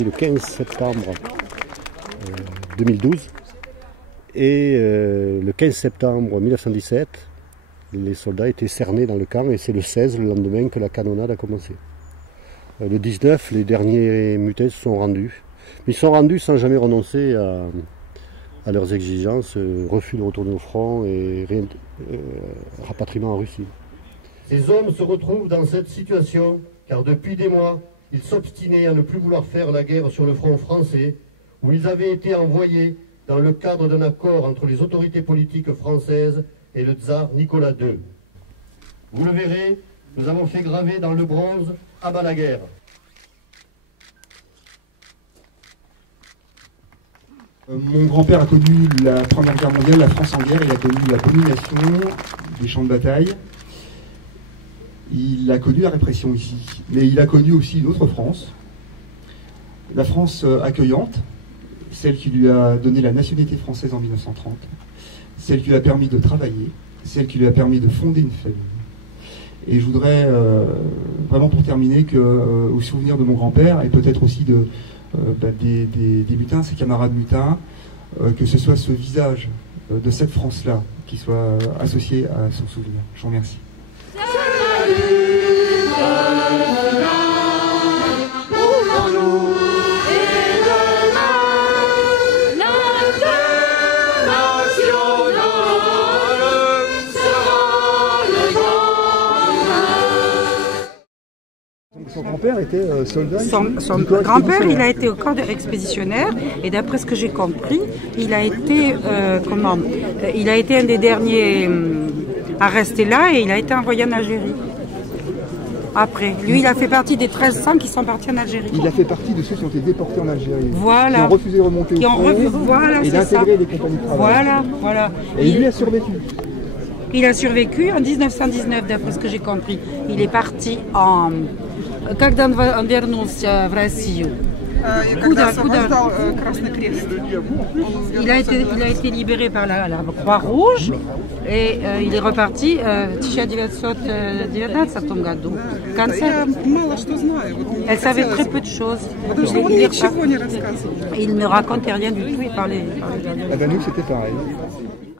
aujourd'hui le 15 septembre 2012. Et le 15 septembre 1917, les soldats étaient cernés dans le camp et c'est le 16, le lendemain, que la canonnade a commencé. Le 19, les derniers mutés se sont rendus. Mais ils sont rendus sans jamais renoncer à leurs exigences, refus de retourner au front et rapatriement en Russie. Ces hommes se retrouvent dans cette situation car depuis des mois, ils s'obstinaient à ne plus vouloir faire la guerre sur le front français, où ils avaient été envoyés dans le cadre d'un accord entre les autorités politiques françaises et le tsar Nicolas II. Vous le verrez, nous avons fait graver dans le bronze « À bas la guerre ». Mon grand-père a connu la Première Guerre mondiale, la France en guerre, il a connu la domination des champs de bataille, il a connu la répression ici, mais il a connu aussi une autre France, la France accueillante, celle qui lui a donné la nationalité française en 1930, celle qui lui a permis de travailler, celle qui lui a permis de fonder une famille. Et je voudrais vraiment pour terminer au souvenir de mon grand-père et peut-être aussi des mutins, ses camarades mutins, que ce soit ce visage de cette France-là qui soit associé à son souvenir. Je vous remercie. Son grand-père était soldat. Son grand-père, il a été au camp expéditionnaire et d'après ce que j'ai compris, il a été il a été un des derniers à rester là et il a été envoyé en Algérie. Après, lui, il a fait partie des 1300 qui sont partis en Algérie. Il a fait partie de ceux qui ont été déportés en Algérie. Voilà. Qui ont refusé de remonter au front voilà, et d'intégrer les compagnies de travail. Voilà. Et lui a survécu. Il a survécu en 1919, d'après ce que j'ai compris. Il est parti en... Когда он вернулся в Россию? Il a été libéré par la Croix-Rouge et il est reparti в 1919 году. Elle savait très peu de choses. Il ne racontait rien du tout. Il parlait. Ah ben nous c'était pareil.